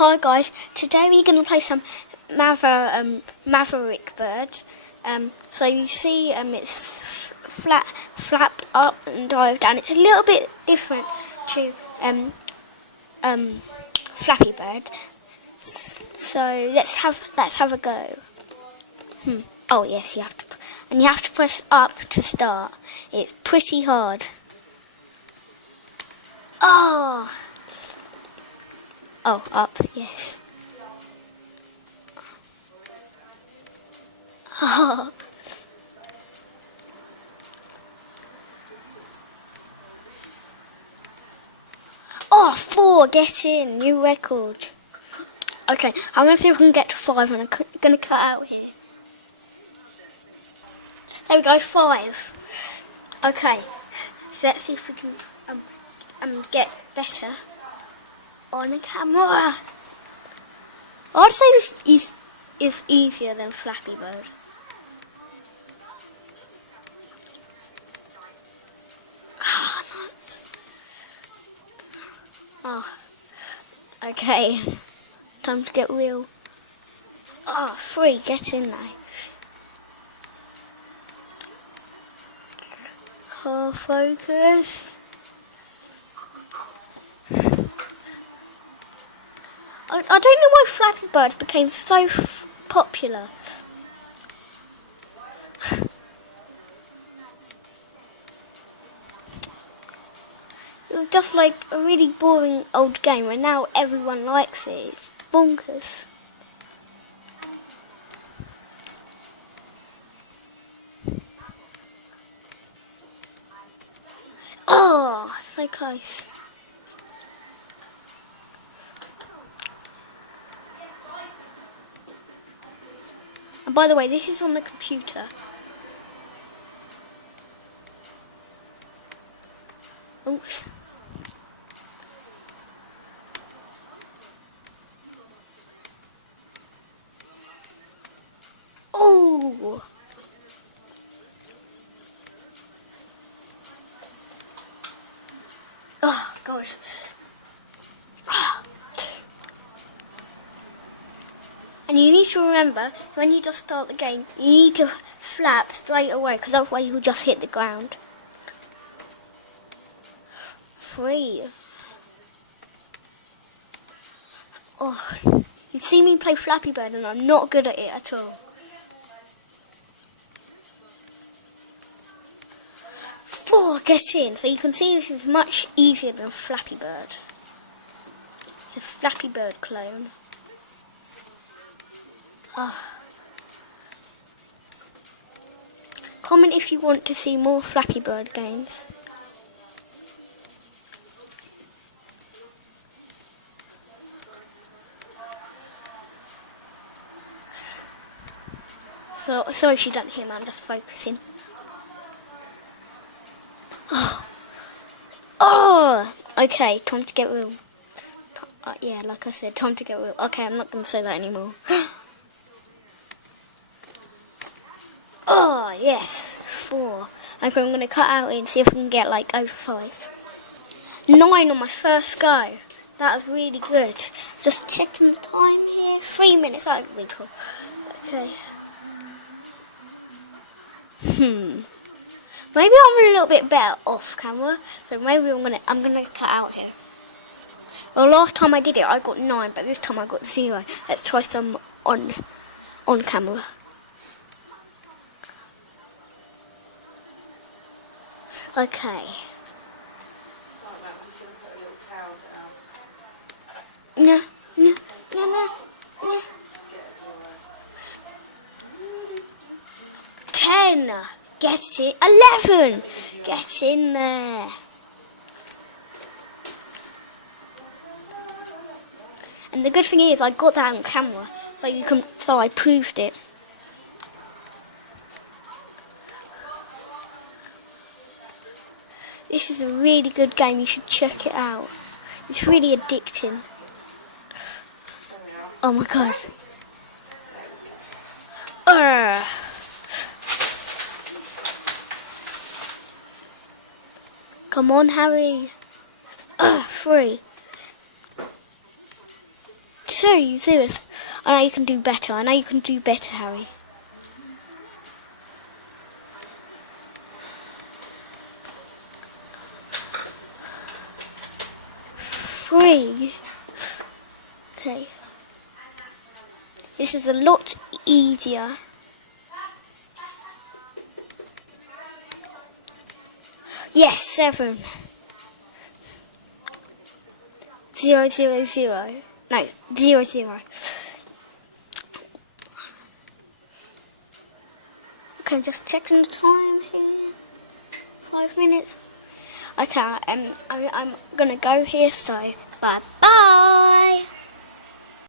Hi guys, today we're going to play some Maverick bird. So you see it's flap up and dive down. It's a little bit different to Flappy Bird. So let's have a go. Oh yes, you have to press up to start. It's pretty hard. Oh, up, yes. Oh. Oh, 4, get in, new record. Okay, I'm going to see if we can get to 5 and I'm going to cut out here. There we go, 5. Okay, so let's see if we can get better on the camera. I'd say this is easier than Flappy Bird. Oh, okay. Time to get real. 3, get in there. Car focus. I don't know why Flappy Birds became so popular. It was just like a really boring old game, and now everyone likes it. It's bonkers. Oh, so close. And by the way, this is on the computer. Oops. Oh. Oh, God. And you need to remember, when you just start the game, you need to flap straight away, because otherwise you'll just hit the ground. 3. Oh, you see me play Flappy Bird and I'm not good at it at all. 4, get in. So you can see this is much easier than Flappy Bird. It's a Flappy Bird clone. Comment if you want to see more Flappy Bird games. So sorry if you don't hear me, I'm just focusing. Oh, okay, time to get real. Yeah, like I said, time to get real. Okay, I'm not going to say that anymore. Oh, yes, 4. Okay, I'm going to cut out and see if we can get like over 5. 9 on my first go. That was really good. Just checking the time here. 3 minutes, that would be cool. Okay. Maybe I'm a little bit better off camera, so maybe I'm gonna cut out here. Well, last time I did it, I got 9, but this time I got 0. Let's try some on camera. Okay. No. 10. Get it. 11. Get in there. And the good thing is, I got that on camera, so I proved it. This is a really good game. You should check it out. It's really addicting. Oh my God. Come on, Harry. 3. 2. You serious? I know you can do better. I know you can do better, Harry. 3. Okay. This is a lot easier. Yes, 7. 0, 0, 0. No, 0, 0. Okay, I'm just checking the time here. 5 minutes. Okay, I'm gonna go here, so bye.